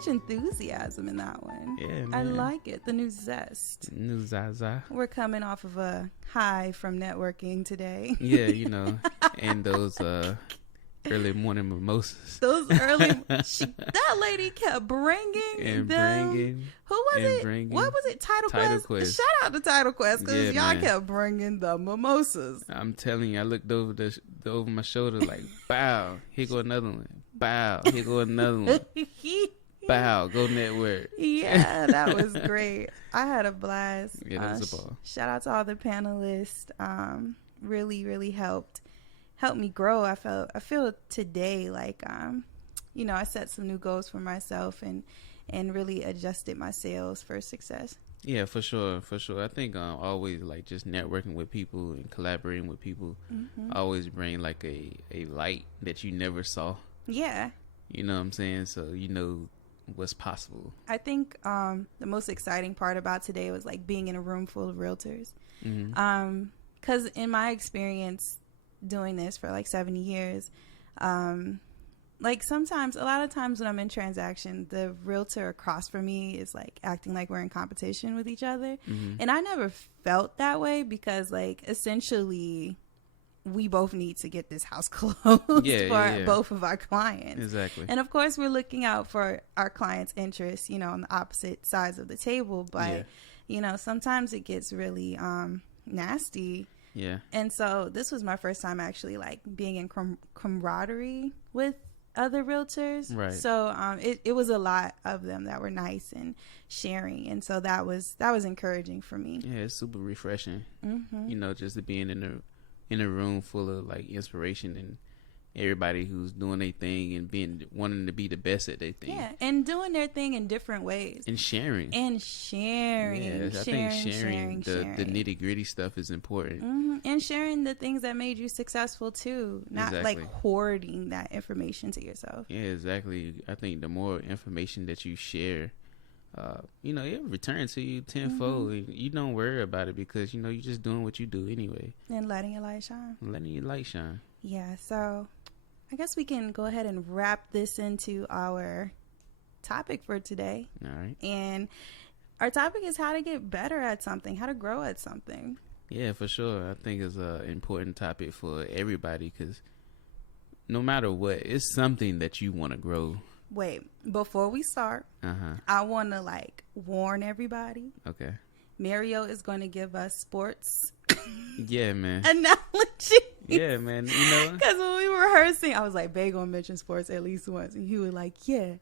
much enthusiasm in that one. Yeah, man. I like it. The new zest. New Zaza. We're coming off of a high from networking today. Yeah, and those early morning mimosas. Those early, that lady kept bringing them. Who was it? What was it? Title Quest. Shout out to Title Quest because y'all kept bringing the mimosas. I'm telling you, I looked over my shoulder like, bow, here go another one. Bow, here go another one. Bow, go network. Yeah, that was great. I had a blast. Yeah, that was a ball. Shout out to all the panelists. Really, really helped me grow. I feel today like I set some new goals for myself and really adjusted my sales for success. Yeah, for sure. I think always like just networking with people and collaborating with people always bring like a light that you never saw. Yeah. You know what I'm saying? So what's possible. I think the most exciting part about today was like being in a room full of realtors. Because in my experience doing this for like 7 years, like a lot of times when I'm in transaction, the realtor across from me is like acting like we're in competition with each other. And I never felt that way because like essentially we both need to get this house closed for both of our clients. Exactly. And of course we're looking out for our clients' interests, on the opposite sides of the table. But, sometimes it gets really nasty. Yeah. And so this was my first time actually like being in camaraderie with other realtors. Right. So it was a lot of them that were nice and sharing. And so that was encouraging for me. Yeah, it's super refreshing. Just to being in a room full of like inspiration and everybody who's doing their thing and wanting to be the best at their thing. Yeah, and doing their thing in different ways. And sharing. Yeah, I think sharing the nitty gritty stuff is important. And sharing the things that made you successful too. Not like hoarding that information to yourself. Yeah, exactly. I think the more information that you share, it returns to you tenfold. And you don't worry about it because, you're just doing what you do anyway. And letting your light shine. Yeah, so I guess we can go ahead and wrap this into our topic for today. All right. And our topic is how to get better at something, how to grow at something. Yeah, for sure. I think it's an important topic for everybody because no matter what, it's something that you want to grow. Wait, before we start, I want to warn everybody. Okay. Mario is going to give us sports. Yeah, man. Analogy. Yeah, man. Because when we were rehearsing, I was like, Bae gonna mention sports at least once. And he was like, yeah,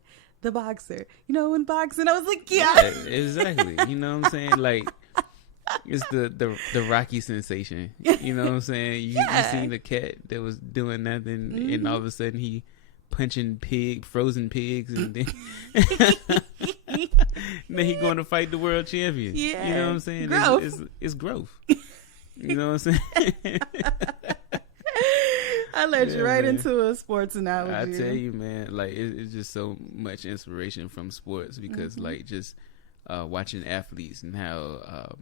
the boxer. In boxing. I was like, yeah. Exactly. You know what I'm saying? Like, it's the Rocky sensation. You know what I'm saying? You seen the cat that was doing nothing, and all of a sudden he punching frozen pigs, and then then he going to fight the world champion. Yeah. You know what I'm saying? Growth. It's growth. You know what I'm saying? I led you right into a sports analogy. I tell you, man, like it's just so much inspiration from sports because like just watching athletes and how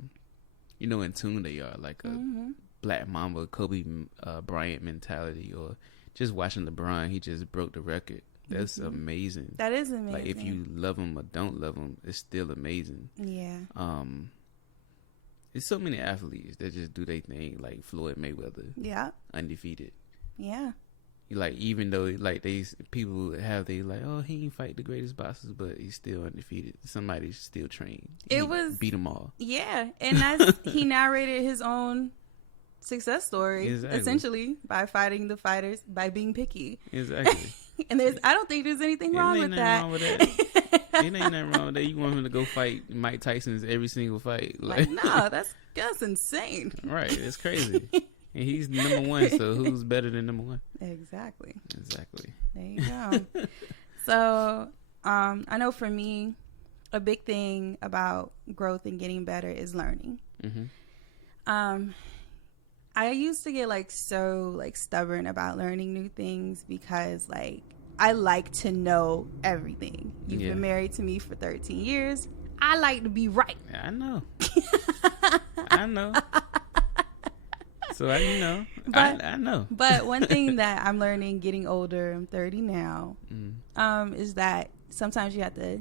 in tune they are, like a Black Mamba, Kobe Bryant mentality, or just watching LeBron, he just broke the record. That's amazing. That is amazing. Like if you love him or don't love him, it's still amazing. Yeah. There's so many athletes that just do their thing, like Floyd Mayweather. Yeah. Undefeated. Yeah. Like even though like people have they like, oh, he ain't fight the greatest boxers, but he's still undefeated. Somebody's still trained. He beat them all. Yeah, and he narrated his own success story essentially by fighting the fighters by being picky. Exactly. And I don't think there's anything wrong with that. It ain't nothing wrong with that. You want him to go fight Mike Tyson's every single fight? Like no, that's insane. Right, it's crazy. And he's number one, so who's better than number one? Exactly. There you go. So, I know for me, a big thing about growth and getting better is learning. I used to get so stubborn about learning new things because I like to know everything. You've been married to me for 13 years. I like to be right. I know. I know. So I know. But one thing that I'm learning, getting older, I'm 30 now, is that sometimes you have to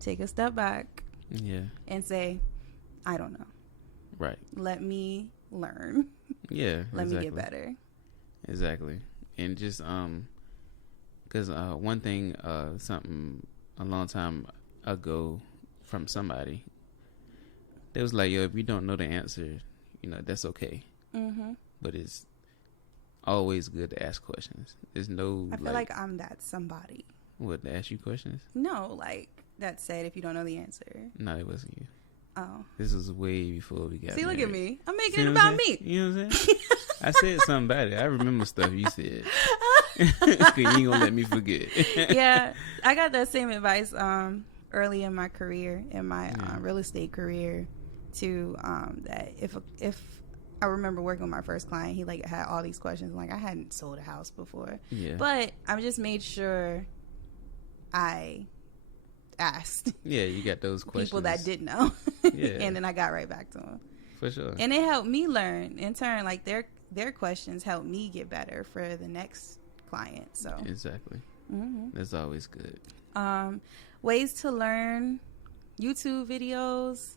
take a step back. Yeah. And say, I don't know. Right. Let me learn. Yeah. Let me get better. Exactly. And just because one thing, something a long time ago from somebody, they was like, yo, if you don't know the answer, that's okay. Mm-hmm. But it's always good to ask questions. There's no. I feel like I'm that somebody. What, to ask you questions? No, like that said, if you don't know the answer. No, it wasn't you. Oh. This was way before we got See, married. look at me. I'm making it about me. You know what I'm saying? I said something about it. I remember stuff you said. Cause you ain't gonna let me forget. Yeah, I got that same advice early in my career, in my real estate career, too. That if I remember working with my first client, he like had all these questions. Like I hadn't sold a house before, but I just made sure I asked. Yeah, you got those questions. People that didn't know. Yeah, and then I got right back to them. For sure. And it helped me learn in turn. Like their questions helped me get better for the next client. So exactly. That's always good. Ways to learn, YouTube videos.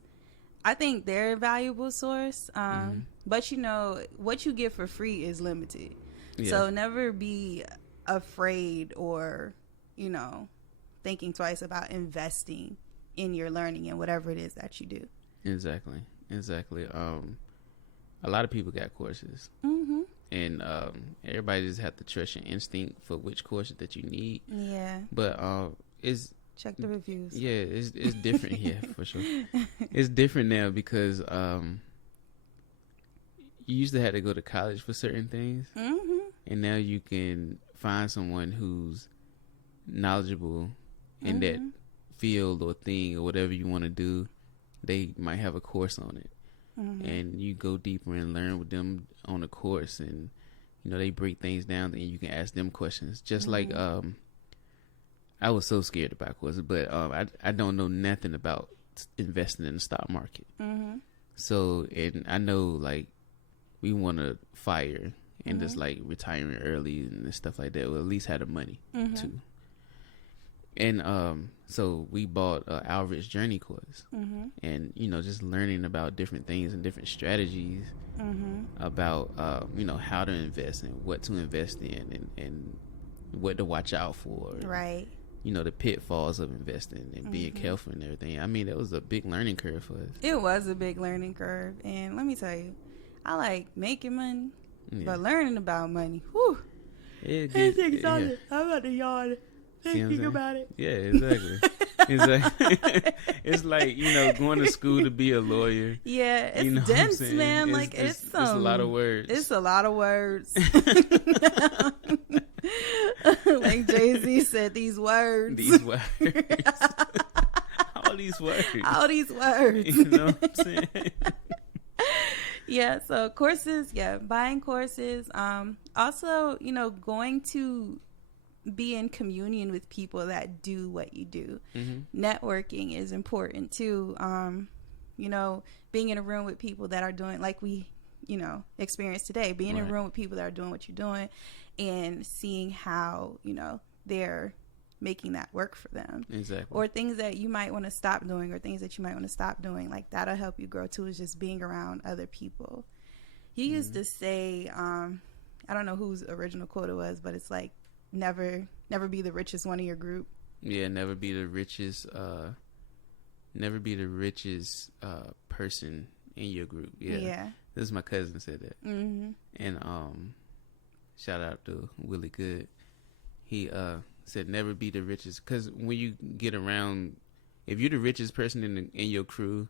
I think they're a valuable source. But what you get for free is limited. Yeah. So never be afraid or, thinking twice about investing in your learning and whatever it is that you do. Exactly. A lot of people got courses. And everybody just have to trust your instinct for which course that you need. Yeah. But it's check the reviews. Yeah, it's different. Yeah, for sure. It's different now because you used to have to go to college for certain things, and now you can find someone who's knowledgeable in that field or thing or whatever you want to do. They might have a course on it. And you go deeper and learn with them on the course, and they break things down, and you can ask them questions. Just like I was so scared about courses, but I don't know nothing about investing in the stock market. So, and I know like we want to fire and just like retiring early and stuff like that. We'll at least have the money too. And so we bought Our Rich Journey course, and just learning about different things and different strategies about how to invest and what to invest in and what to watch out for. Right. The pitfalls of investing and being careful and everything. I mean, that was a big learning curve for us. It was a big learning curve, and let me tell you, I like making money, but learning about money, whew, it's exhausting. I'm about to yawn. Thinking about it. Yeah, exactly. It's like, going to school to be a lawyer. Yeah, it's dense, man. It's a lot of words. It's a lot of words. Like Jay-Z said, these words. These words. All these words. All these words. You know what I'm saying? Yeah, so courses, buying courses. Also, going to be in communion with people that do what you do. Networking is important too. Being in a room with people that are doing like we experience today, being in a room with people that are doing what you're doing and seeing how they're making that work for them. Exactly. Or things that you might want to stop doing or things that you might want to stop doing, like that'll help you grow too, is just being around other people. He used to say, I don't know whose original quote it was, but it's like, never be the richest one in your group. Yeah, never be the richest person in your group. Yeah. This is my cousin said that. And shout out to Willie Good. He said never be the richest, because when you get around, if you're the richest person in your crew,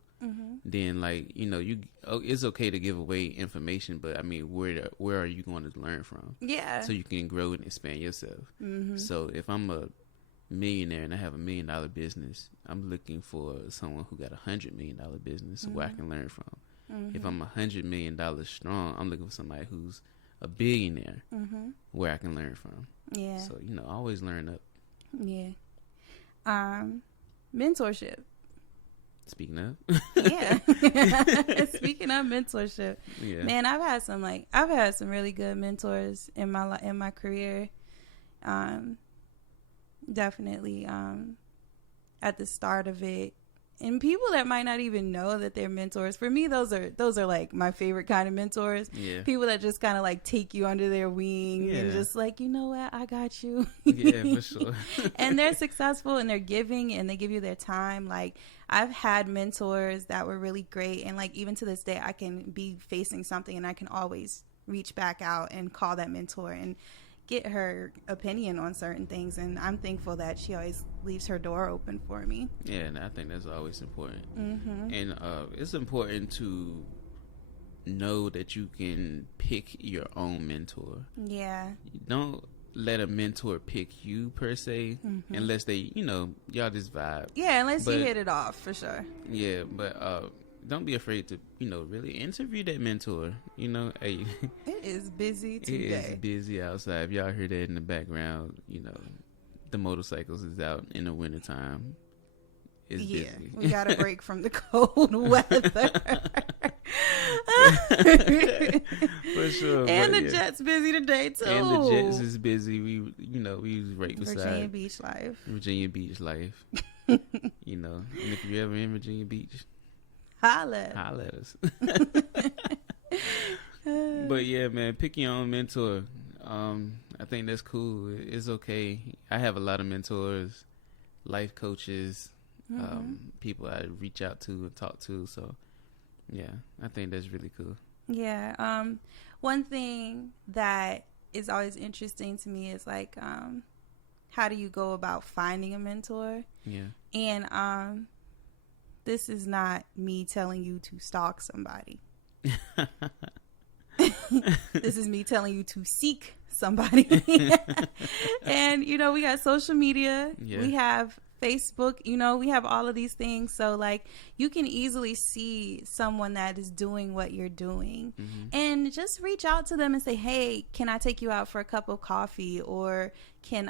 then like it's okay to give away information, but I mean, where are you going to learn from? Yeah, so you can grow and expand yourself. So if I'm a millionaire and I have $1 million business, I'm looking for someone who got $100 million business where I can learn from. If I'm $100 million strong, I'm looking for somebody who's a billionaire where I can learn from. Yeah, so always learn up. Yeah. Mentorship. Speaking of. Yeah. Speaking of mentorship. Yeah. Man, I've had some really good mentors in my career. definitely at the start of it. And people that might not even know that they're mentors. For me, those are like my favorite kind of mentors. Yeah. People that just kind of like take you under their wing and just like, you know what, I got you. Yeah, for sure. And they're successful and they're giving and they give you their time. Like I've had mentors that were really great. And like even to this day, I can be facing something and I can always reach back out and call that mentor and get her opinion on certain things, and I'm thankful that she always leaves her door open for me. Yeah, and I think that's always important. Mm-hmm. And it's important to know that you can pick your own mentor. Yeah. Don't let a mentor pick you per se, unless they, y'all just vibe. Yeah, unless you hit it off, for sure. Yeah, but don't be afraid to, really interview that mentor. Hey, it is busy today. It is busy outside. If y'all hear that in the background, the motorcycles is out in the wintertime. It's busy. We got a break from the cold weather. For sure. And the jet's busy today too. And the jets is busy. We was right beside Virginia Beach life. Virginia Beach life. And if you're ever in Virginia Beach, holla at us. But yeah, man, pick your own mentor. I think that's cool. It's okay. I have a lot of mentors, life coaches, people I reach out to and talk to. So yeah, I think that's really cool. Yeah. One thing that is always interesting to me is like, how do you go about finding a mentor? Yeah. And this is not me telling you to stalk somebody. This is me telling you to seek somebody. And, we got social media. Yeah. We have Facebook. We have all of these things. So, like, you can easily see someone that is doing what you're doing. And just reach out to them and say, hey, can I take you out for a cup of coffee? Or can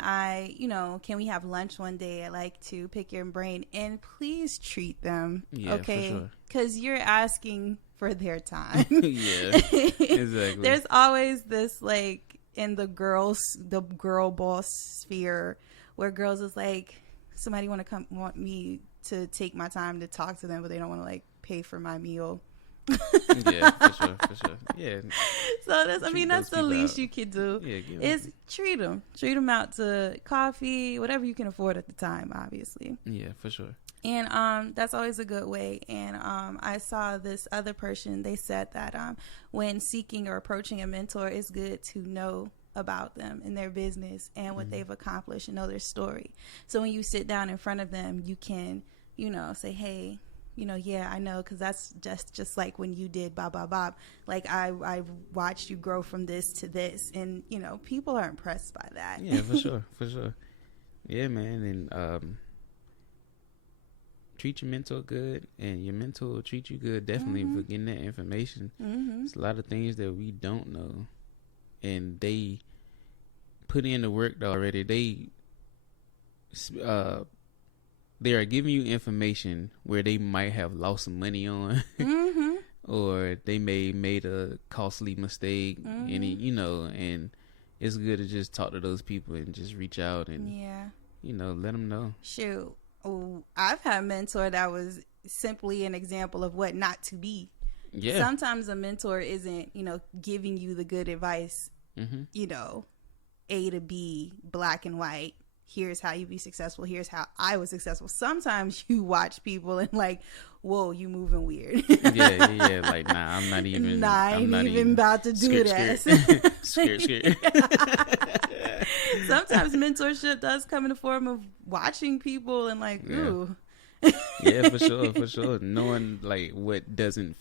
we have lunch one day? I like to pick your brain. And please treat them. Yeah, okay? For sure. Because you're asking for their time. Yeah, exactly. There's always this, like, in the girl boss sphere where girls is like, somebody want me to take my time to talk to them, but they don't want to like pay for my meal. Yeah, for sure. Yeah. So that's the least you could do. Yeah, is treat them out to coffee, whatever you can afford at the time, obviously. Yeah, for sure. And that's always a good way. And I saw this other person, they said that when seeking or approaching a mentor, it's good to know about them and their business and what they've accomplished and know their story. So when you sit down in front of them, you can, say, hey, yeah, I know, because that's just like when you did Bob. Like, I watched you grow from this to this. And, people are impressed by that. Yeah, for sure. Yeah, man. And treat your mentor good, and your mentor will treat you good, definitely, for getting that information. There's a lot of things that we don't know, and they put in the work already. They are giving you information where they might have lost some money on, or they may made a costly mistake, and and it's good to just talk to those people and just reach out and let them know. Shoot. Oh, I've had a mentor that was simply an example of what not to be. Yeah. Sometimes a mentor isn't, giving you the good advice, A to B, black and white. Here's how you be successful. Here's how I was successful. Sometimes you watch people and like, whoa, you moving weird. Yeah. Like, nah, I'm not even. I ain't even about to do that. Skirt. Sometimes mentorship does come in the form of watching people and like, ooh. Yeah, for sure. Knowing like what doesn't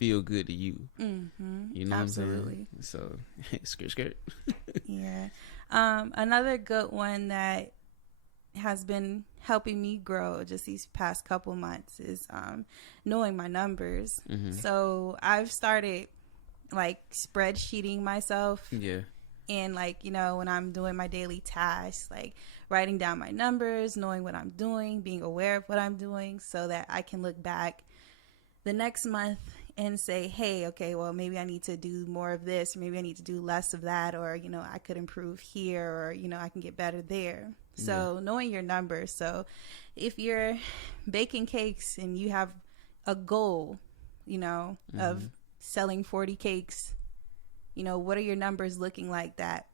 feel good to you. You know Absolutely. what I'm saying? So, skirt. Yeah. Another good one that has been helping me grow just these past couple months is knowing my numbers. So I've started like spreadsheeting myself. Yeah. And like, when I'm doing my daily tasks, like writing down my numbers, knowing what I'm doing, being aware of what I'm doing so that I can look back the next month and say, hey, okay, well, maybe I need to do more of this, or maybe I need to do less of that, or, you know, I could improve here, or, you know, I can get better there. So knowing your numbers. So if you're baking cakes and you have a goal, you know, of selling 40 cakes, you know, what are your numbers looking like that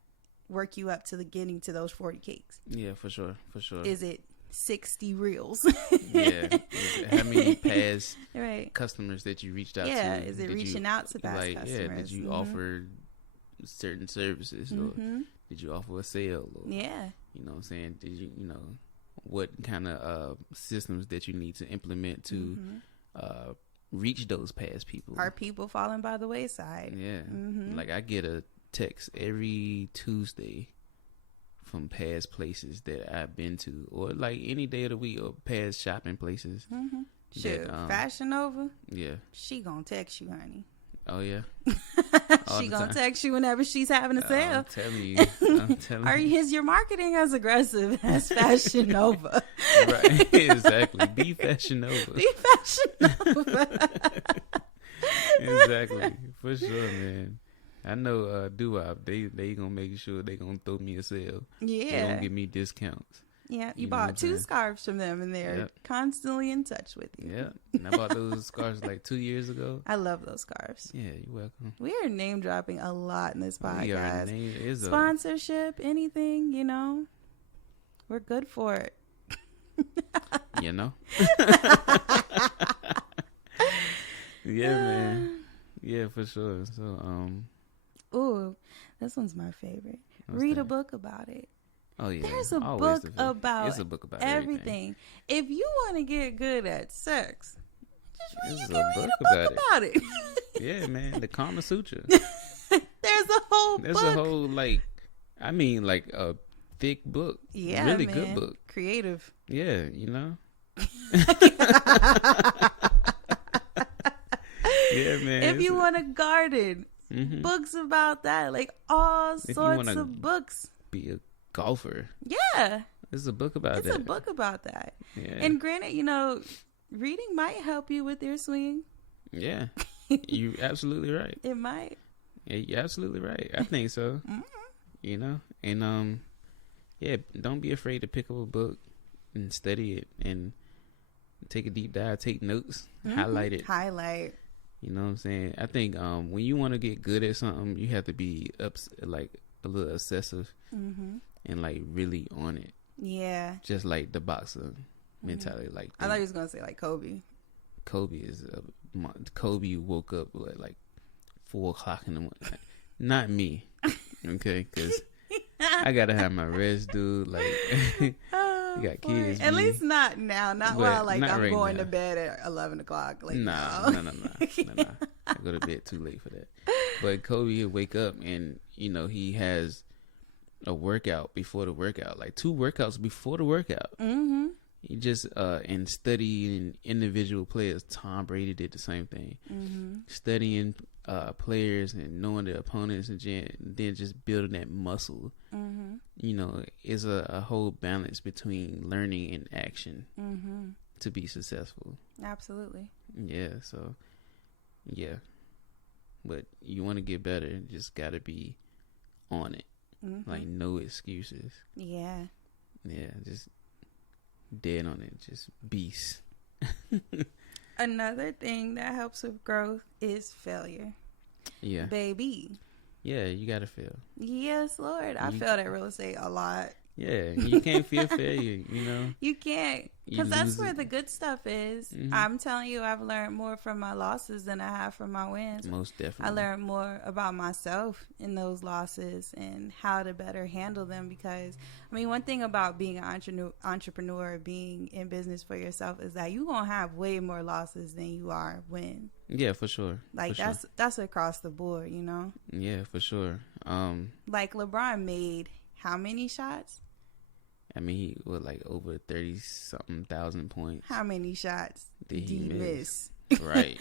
work you up to the getting to those 40 cakes? Yeah, for sure. Is it 60 reels? Yeah. How many past right. customers that you reached out to? Yeah, is it reaching out to past customers? Yeah, did you offer certain services, or did you offer a sale? Or, yeah. You know what I'm saying? Did you, you know, what kind of systems that you need to implement to reach those past people? Are people falling by the wayside? Yeah. Like I get a text every Tuesday from past places that I've been to, or like any day of the week, or past shopping places. Sure. Fashion Nova? Yeah. She gonna text you, honey. Oh, yeah. She gonna text you whenever she's having a sale. I'm telling you. Is your marketing as aggressive as Fashion Nova? Right. Exactly. Be Fashion Nova. Be Fashion Nova. Exactly. For sure, man. I know Doo-Wop, they gonna make sure they gonna throw me a sale. Yeah. They gonna give me discounts. Yeah, you bought 2 scarves from them, and they're constantly in touch with you. Yeah, and I bought those scarves like 2 years ago. I love those scarves. Yeah, you're welcome. We are name dropping a lot in this podcast. Is sponsorship, anything, you know, we're good for it. You know? Yeah, man. Yeah, for sure. So, ooh, this one's my favorite. Read a book about it. Oh, yeah. There's a book about everything. If you want to get good at sex, just read a book about it. Yeah, man. The Kama Sutra. There's a whole like a thick book. Yeah, really man. Good book. Creative. Yeah, you know. Yeah, man. If you want to garden, books about that, like all sorts of books. Be a golfer. Yeah. There's a book about that. It's a book about that. Yeah. And granted, you know, reading might help you with your swing. Yeah. You're absolutely right. It might. Yeah, you're absolutely right. I think so. You know? And yeah, don't be afraid to pick up a book and study it and take a deep dive, take notes, highlight it. You know what I'm saying? I think when you want to get good at something, you have to be like a little obsessive and like really on it. Yeah. Just like the boxer mentality. Like I thought you was gonna say like Kobe. Kobe woke up at like 4:00 in the morning. Not me, okay? Because I gotta have my rest, dude. Like. You got kids. At least not now. Not while like I'm right going to bed at 11 o'clock. Like no. I go to bed too late for that. But Kobe would wake up and you know he has a workout before the workout, like 2 workouts before the workout. He just and studying individual players. Tom Brady did the same thing. Studying players and knowing their opponents and then just building that muscle. You know, is a whole balance between learning and action to be successful. Absolutely. Yeah. So, yeah. But you want to get better, you just got to be on it. Like no excuses. Yeah. Yeah. Just dead on it. Just beast. Another thing that helps with growth is failure. Yeah. Baby. Yeah, you gotta fail. Yes, Lord. I failed at real estate a lot. Yeah, you can't feel failure, you know? You can't. Because that's where the good stuff is. I'm telling you, I've learned more from my losses than I have from my wins. Most definitely. I learned more about myself in those losses and how to better handle them. Because, I mean, one thing about being an entrepreneur, being in business for yourself, is that you're going to have way more losses than you are wins. Yeah, for sure. Like, that's across the board, you know? Yeah, for sure. Like, LeBron made how many shots? I mean, he was like over 30-something thousand points. How many shots did he miss? Right.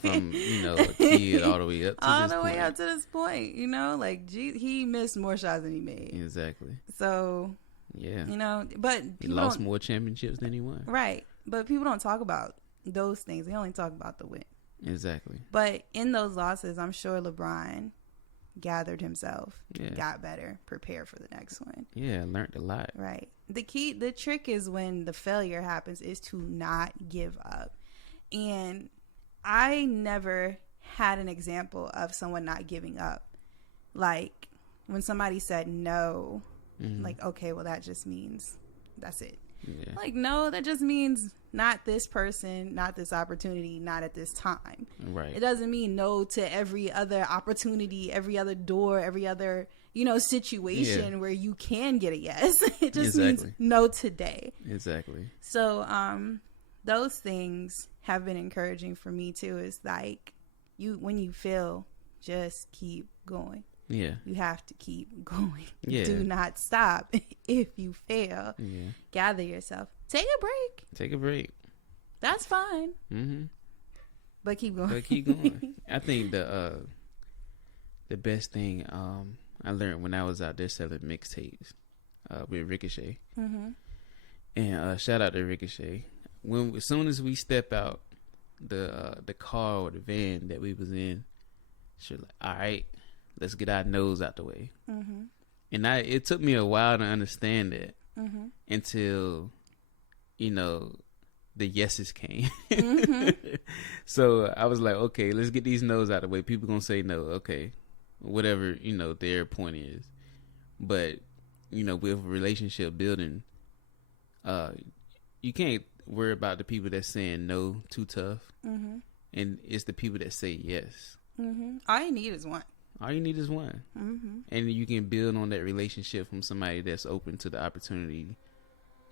From, you know, a kid all the way up to all this point. All the way up to this point, you know? Like, he missed more shots than he made. Exactly. So, yeah. You know, but he lost more championships than he won. Right. But people don't talk about those things. They only talk about the win. Exactly. But in those losses, I'm sure LeBron gathered himself, got better, prepared for the next one. Yeah, learned a lot. Right. The trick is when the failure happens is to not give up. And I never had an example of someone not giving up. Like when somebody said no, like, okay, well, that just means that's it. Yeah. Like, no, that just means not this person, not this opportunity, not at this time. Right. It doesn't mean no to every other opportunity, every other door, every other, situation where you can get a yes. It just means no today. Exactly. So, those things have been encouraging for me too. Is like when you fail, just keep going. Yeah. You have to keep going. Yeah. Do not stop if you fail. Yeah. Gather yourself. Take a break. That's fine. Mm-hmm. But keep going. I think the best thing I learned when I was out there selling mixtapes with Ricochet. Mm-hmm. And shout out to Ricochet. As soon as we step out the car or the van that we was in, she's like, all right, let's get our nose out the way. Mm-hmm. And it took me a while to understand that until, the yeses came. Mm-hmm. So I was like, okay, let's get these no's out the way. People gonna say no, okay, whatever, their point is. But, with relationship building, you can't worry about the people that's saying no too tough. Mm-hmm. And it's the people that say yes. Mm-hmm. All you need is one. Mm-hmm. And you can build on that relationship from somebody that's open to the opportunity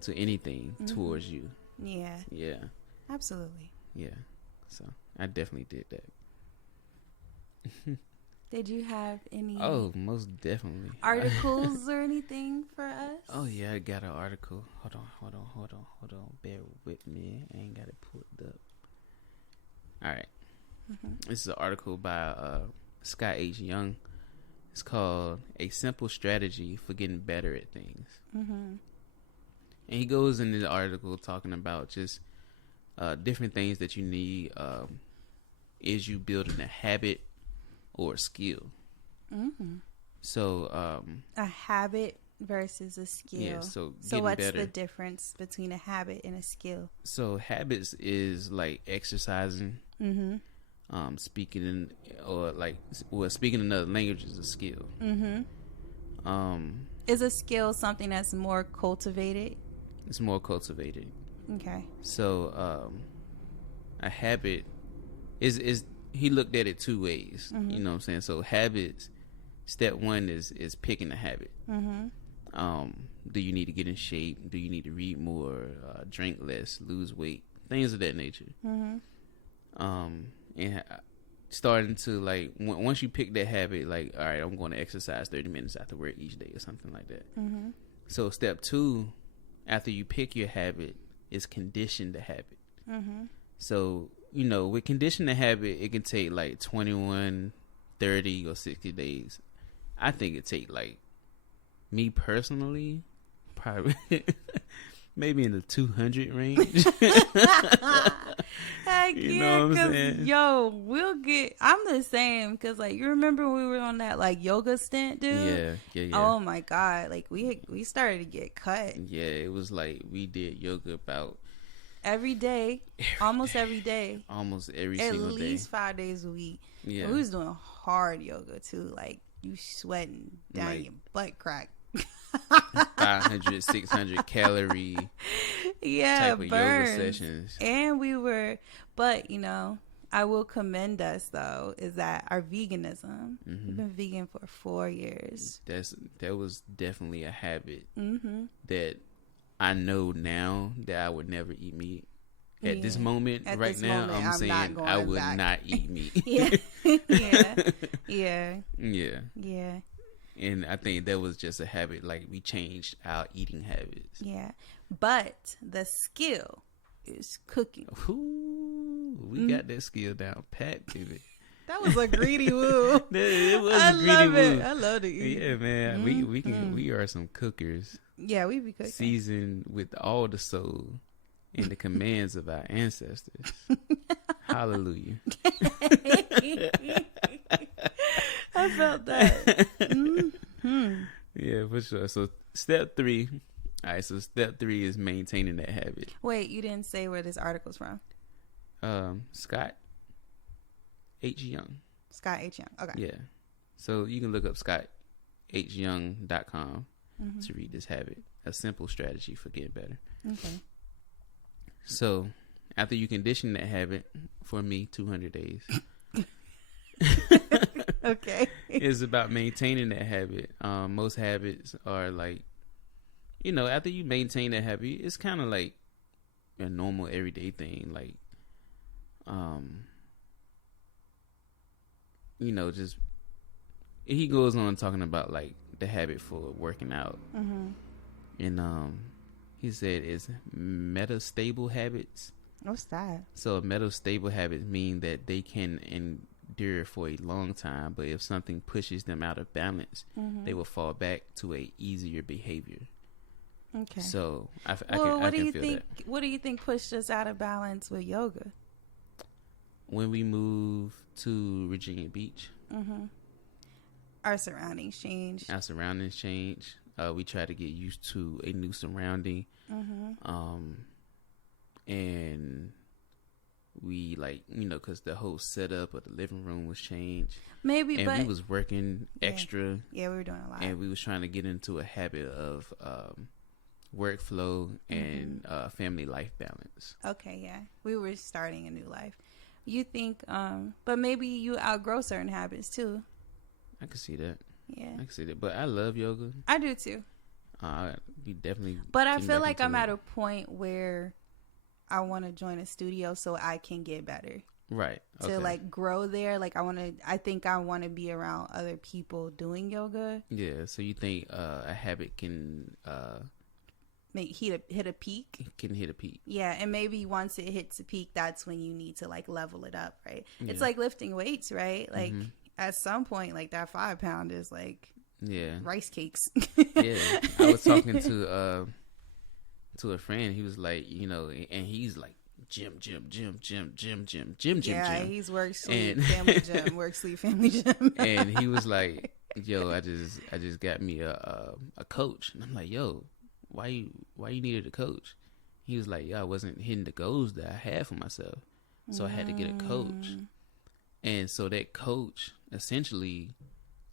to anything towards you. Yeah. Yeah. Absolutely. Yeah. So I definitely did that. Did you have any? Oh, most definitely. Articles or anything for us? Oh yeah, I got an article. Hold on. Bear with me. I ain't got it pulled up. All right. Mm-hmm. This is an article by Scott H. Young. It's called "A Simple Strategy for Getting Better at Things." Mm-hmm. And he goes in the article talking about just different things that you need. Is you building a habit or a skill? Mm-hmm. So a habit versus a skill. Yeah. So what's better. The difference between a habit and a skill? So habits is like exercising. Mm-hmm. Speaking speaking another language is a skill. Mm-hmm. Is a skill something that's more cultivated? It's more cultivated. Okay. So, a habit is he looked at it two ways. Mm-hmm. You know what I'm saying? So habits, step one is picking a habit. Mm-hmm. Do you need to get in shape? Do you need to read more? Drink less? Lose weight? Things of that nature. Mm-hmm. And starting to once you pick that habit, like, all right, I'm going to exercise 30 minutes after work each day or something like that. Mm-hmm. So step two, after you pick your habit, is condition the habit. Mm-hmm. So, with condition the habit, it can take 21, 30, or 60 days. I think it take me personally, probably maybe in the 200 range. Heck you know what I'm saying? Yo, I'm the same because you remember when we were on that yoga stint, dude? Yeah. Oh my God, we started to get cut. Yeah, it was we did yoga about every day, almost every day, almost every single day, at least 5 days a week. Yeah, we was doing hard yoga too, you sweating down your butt crack. 500, 600 calorie type of yoga sessions. And we were, but I will commend us though, is that our veganism. Mm-hmm. We've been vegan for 4 years. That was definitely a habit that I know now that I would never eat meat. At this moment, right now, I'm saying I would not eat meat. Yeah. And I think that was just a habit. We changed our eating habits. Yeah. But the skill is cooking. Ooh, we got that skill down pat, baby. That was a greedy woo. It was a greedy woo. I love to eat. Yeah, man. We are some cookers. Yeah, we be cooking. Seasoned with all the soul and the commands of our ancestors. Hallelujah. I felt that. Mm-hmm. Yeah, for sure. So step 3. All right, so step 3 is maintaining that habit. Wait, you didn't say where this article's from. Scott H. Young. Scott H. Young. Okay. Yeah. So you can look up scotthyoung.com to read this habit. A simple strategy for getting better. Okay. So after you condition that habit, for me, 200 days. Okay. It's about maintaining that habit. Most habits are like, after you maintain that habit, it's kind of like a normal everyday thing. Like, just he goes on talking about like the habit for working out, and he said it's metastable habits. What's that? So metastable habits mean that they can endure for a long time, but if something pushes them out of balance, they will fall back to a easier behavior. Okay. So I what do can you feel think? that. What do you think pushed us out of balance with yoga? When we moved to Virginia Beach, Our surroundings changed. our surroundings changed. We tried to get used to a new surrounding, and we because the whole setup of the living room was changed. Maybe, and but we was working extra. Yeah, we were doing a lot, and we was trying to get into a habit of workflow and family life balance. Okay, yeah, we were starting a new life. You think, but maybe you outgrow certain habits too. I can see that. Yeah, I can see that. But I love yoga. I do too. We definitely. But I feel like I'm at a point where I want to join a studio so I can get better. Right. Okay. To like grow there. Like I think I want to be around other people doing yoga. Yeah. So you think a habit can hit a peak? It can hit a peak. Yeah, and maybe once it hits a peak, that's when you need to like level it up, right? Yeah. It's like lifting weights, right? Like at some point, like that 5 pound is like rice cakes. Yeah. I was talking to a friend. He was like, and he's like gym. Yeah, he's work, sleep, family gym, work, sleep, family gym. And he was like, yo, I just got me a coach. And I'm like, yo, why you needed a coach? He was like, yeah, I wasn't hitting the goals that I had for myself, so I had to get a coach. And so that coach essentially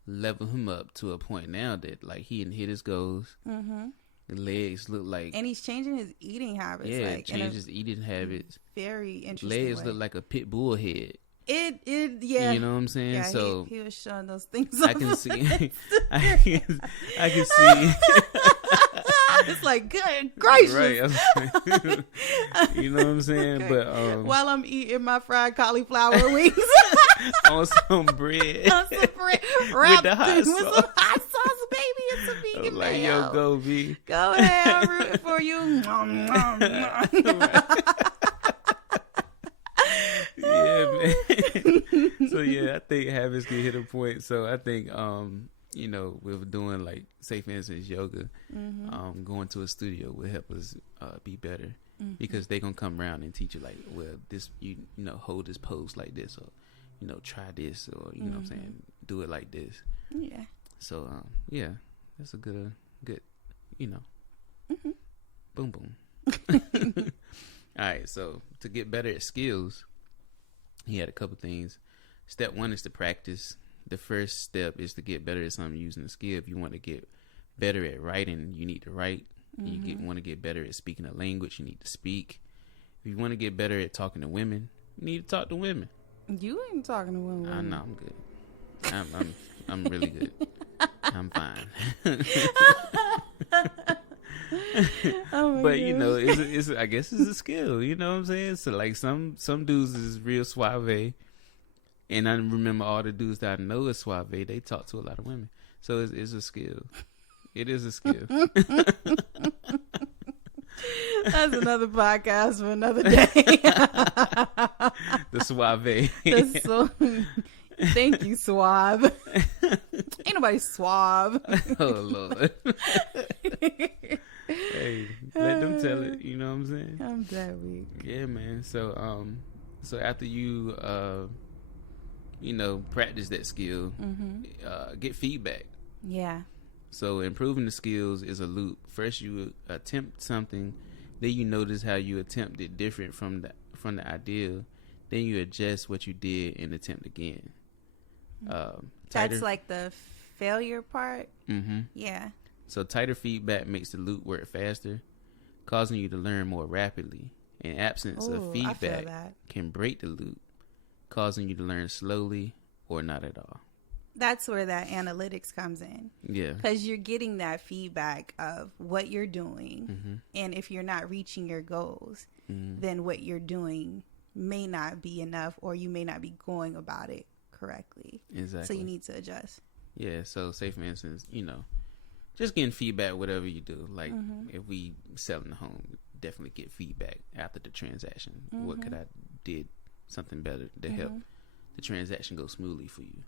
leveled him up to a point now that like he didn't hit his goals. The legs look like, and he's changing his eating habits. Yeah, like, changed his eating habits. Very interesting. Legs look like a pit bull head. It yeah. You know what I'm saying? Yeah, so he was showing those things. I can see. I can see. It's like, good gracious. Right. You know what I'm saying? Okay. But while I'm eating my fried cauliflower wings on some bread. Wrapped with some hot sauce, baby. It's a vegan like, mayo. yo, go V. Go ahead, I'm rooting for you. Yeah, man. So yeah, I think habits can hit a point. So I think with doing like, say for instance, yoga, going to a studio will help us be better, because they gonna come around and teach you like, well, this you hold this pose like this, or try this, or you know what I'm saying, do it like this. Yeah. So yeah, that's a good boom boom. All right, so to get better at skills, he had a couple things. Step 1 is to practice. The first step is to get better at something using a skill. If you want to get better at writing, you need to write. You want to get better at speaking a language, you need to speak. If you want to get better at talking to women, you need to talk to women. You ain't talking to women. I know, I'm good. I'm really good. I'm fine. But it's I guess it's a skill, you know what I'm saying? So like some dudes is real suave, and I remember all the dudes that I know is suave, they talk to a lot of women. So it's a skill. It is a skill. That's another podcast for another day. The suave. Thank you, suave. Ain't nobody suave. Oh Lord. Hey, let them tell it. You know what I'm saying? I'm that weak. Yeah, man. So after you practice that skill, get feedback. Yeah. So improving the skills is a loop. First you attempt something, then you notice how you attempt it different from the ideal. Then you adjust what you did and attempt again. That's like the failure part. Mm-hmm. Yeah. So tighter feedback makes the loop work faster, causing you to learn more rapidly. And absence of feedback can break the loop, causing you to learn slowly or not at all. That's where that analytics comes in. Yeah. Because you're getting that feedback of what you're doing. And if you're not reaching your goals, then what you're doing may not be enough, or you may not be going about it correctly. Exactly. So you need to adjust. Yeah. So say for instance, just getting feedback, whatever you do. Like if we selling the home, definitely get feedback after the transaction. What could I did something better to help the transaction go smoothly for you?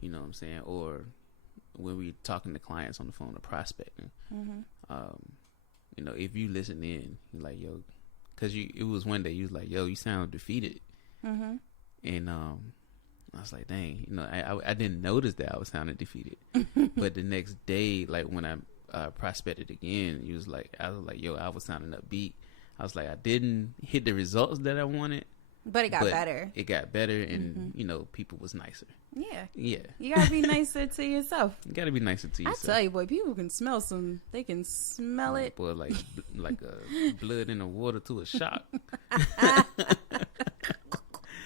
You know what I'm saying? Or when we talking to clients on the phone or prospecting, if you listen in, you're like, yo, because it was one day you was like, yo, you sound defeated. And I was like, dang, I didn't notice that I was sounding defeated. But the next day, like when I prospected again, I was like, yo, I was sounding upbeat. I was like, I didn't hit the results that I wanted, but it got better. It got better, and people was nicer. Yeah. Yeah. You gotta be nicer to yourself. You gotta be nicer to yourself. I tell you, boy, people can smell they can smell it. Boy, like blood in the water to a shock.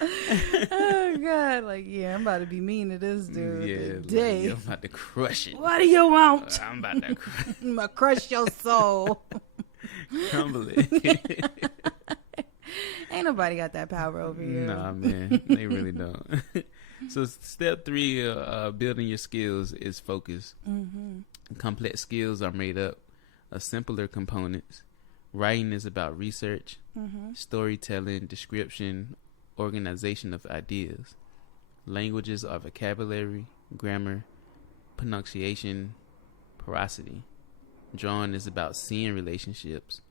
Oh God! Like, yeah, I'm about to be mean to this dude today. Like, I'm about to crush it. What do you want? I'm about to I'm gonna crush your soul. Crumble it. Ain't nobody got that power over you. Nah, man, they really don't. So step 3, building your skills is focus. Complex skills are made up of simpler components. Writing is about research, storytelling, description, organization of ideas. Languages are vocabulary, grammar, pronunciation, prosody. Drawing is about seeing relationships,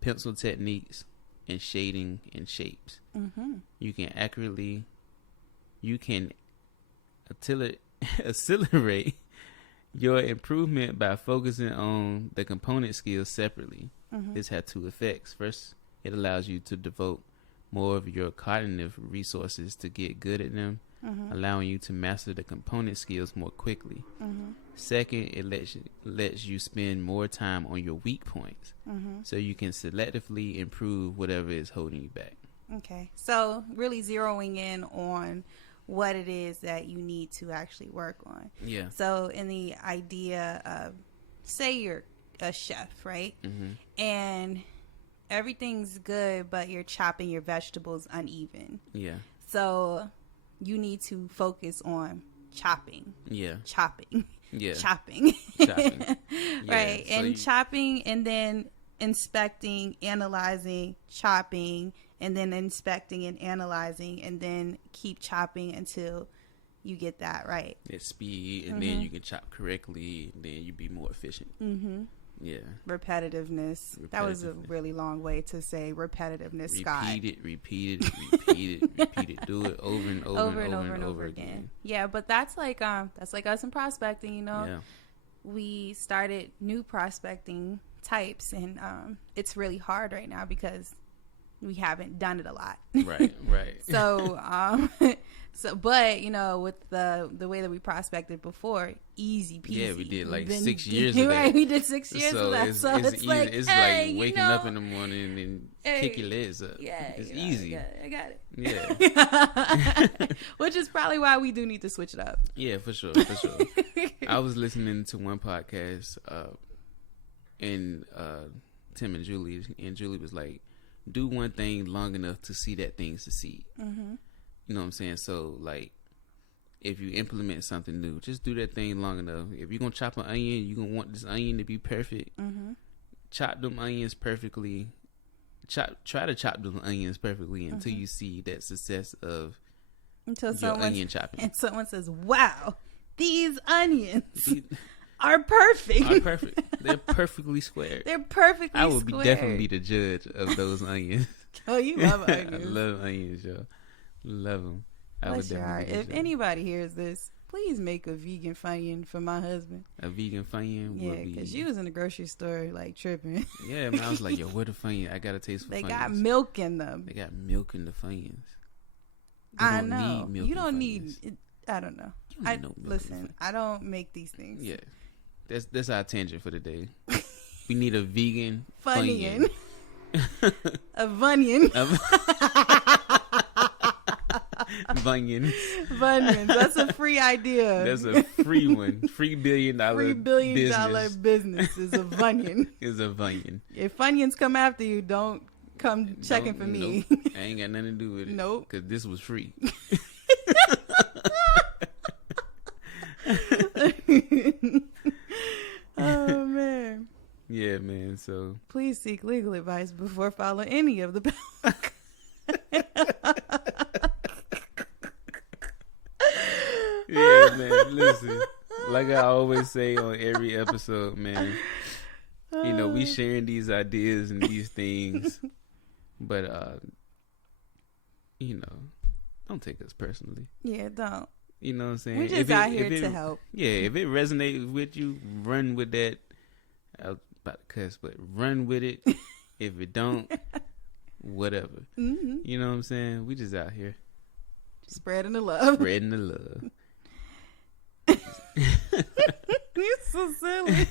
pencil techniques, and shading and shapes. You can accelerate your improvement by focusing on the component skills separately. This has 2 effects. First, it allows you to devote more of your cognitive resources to get good at them, allowing you to master the component skills more quickly. Second, it lets you spend more time on your weak points, so you can selectively improve whatever is holding you back. Okay, so really zeroing in on what it is that you need to actually work on. Yeah. So in the idea of, say you're a chef, right? And everything's good, but you're chopping your vegetables uneven. Yeah. So you need to focus on chopping. Yeah. Chopping. Yeah. Chopping. Chopping. Yeah. Right. So and chopping, and then inspecting, analyzing, chopping, and then inspecting and analyzing, and then keep chopping until you get that right. At speed, and then you can chop correctly, and then you be more efficient. Yeah. Repetitiveness. That was a really long way to say repetitiveness, Scott. Repeat it. Do it over and over again. Yeah, but that's like us in prospecting, Yeah. We started new prospecting types, and it's really hard right now because we haven't done it a lot. Right. But with the way that we prospected before, easy peasy. Yeah, we did like 6 years of that. Right, we did 6 years of that. So it's like, it's hey, like waking up in the morning and kick your legs up. Yeah, it's easy. I got it. Yeah. Which is probably why we do need to switch it up. Yeah, for sure. I was listening to one podcast, and Tim and Julie was like, do one thing long enough to see that thing succeed. You know what I'm saying? So, like, if you implement something new, just do that thing long enough. If you're going to chop an onion, you're going to want this onion to be perfect. Chop them onions perfectly. Try to chop them onions perfectly until you see that success of your onion chopping. And someone says, wow, these onions are perfect. Are perfect. They're perfectly squared. They're perfectly I would squared. be definitely the judge of those onions. Oh, you love I onions. love onions, yo. Love them. Bless your heart. If anybody hears this, please make a vegan Funyun for my husband. A vegan Funyun would be... Yeah, because you was in the grocery store, like, tripping. Yeah, man, I was like, yo, what a Funyun? I got a taste for They Funyuns. got milk in them. They got milk in the Funyuns. I know. You don't need... I don't know. Listen, I don't make these things. Yeah. That's our tangent for the day. We need a vegan Funyun. A Vunyun. Vunyuns. Vunyuns. That's a free idea. That's a free one. Free $1 billion business is a Vunyun. Is a Vunyun. If Funyuns come after you, don't come checking for me. Nope. I ain't got nothing to do with it. Nope. Because this was free. Oh, man. Yeah, man. So please seek legal advice before following any of the yeah, man. Listen, like I always say on every episode, man, you know, we sharing these ideas and these things, but you know, don't take us personally. Yeah, don't. You know what I'm saying? We're just out here to help. Yeah, if it resonates with you, run with that. I was about to cuss, but run with it. If it don't, whatever. Mm-hmm. You know what I'm saying? We just out here. Spreading the love. Spreading the love. You're so silly.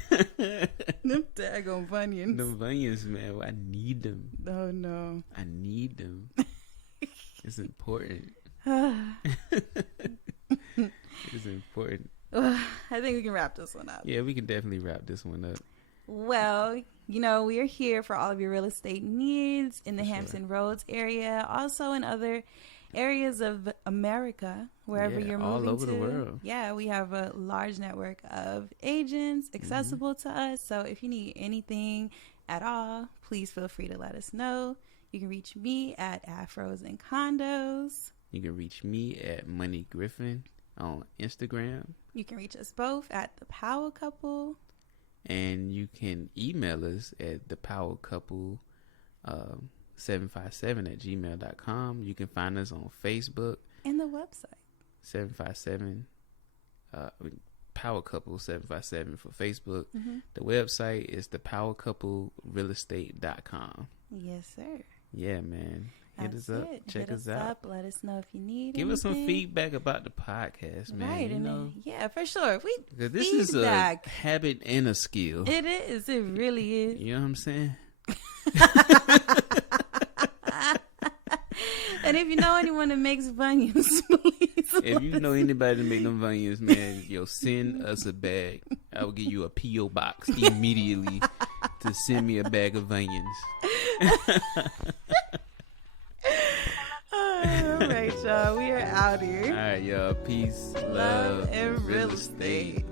Them daggone Vunyuns. Them Vunyuns, man. I need them. Oh, no. I need them. It's important. It's important. I think we can wrap this one up. Yeah, we can definitely wrap this one up. Well, you know, we are here for all of your real estate needs in the Hampton Roads area, also in other areas of America, wherever you're moving all over to. The world. Yeah, we have a large network of agents accessible to us. So if you need anything at all, please feel free to let us know. You can reach me at Afros and Condos. You can reach me at Money Griffin on Instagram. You can reach us both at The Power Couple. And you can email us at thepowercouple757@gmail.com. You can find us on Facebook. And the website. 757 Power Couple 757 for Facebook. Mm-hmm. The website is thepowercouplerealestate.com. Yes, sir. Yeah, man. Hit us up. Check us out. Let us know if you need Give anything. us some feedback about the podcast, man. Right. You know? Yeah, for sure. This is a habit and a skill. It is. It really is. You know what I'm saying? And if you know anyone that makes Vunyuns, please. If you know anybody that make them Vunyuns, man, send us a bag. I will give you a P.O. box immediately to send me a bag of Vunyuns. All right, y'all. We are out here. All right, y'all. Peace, love, and real estate.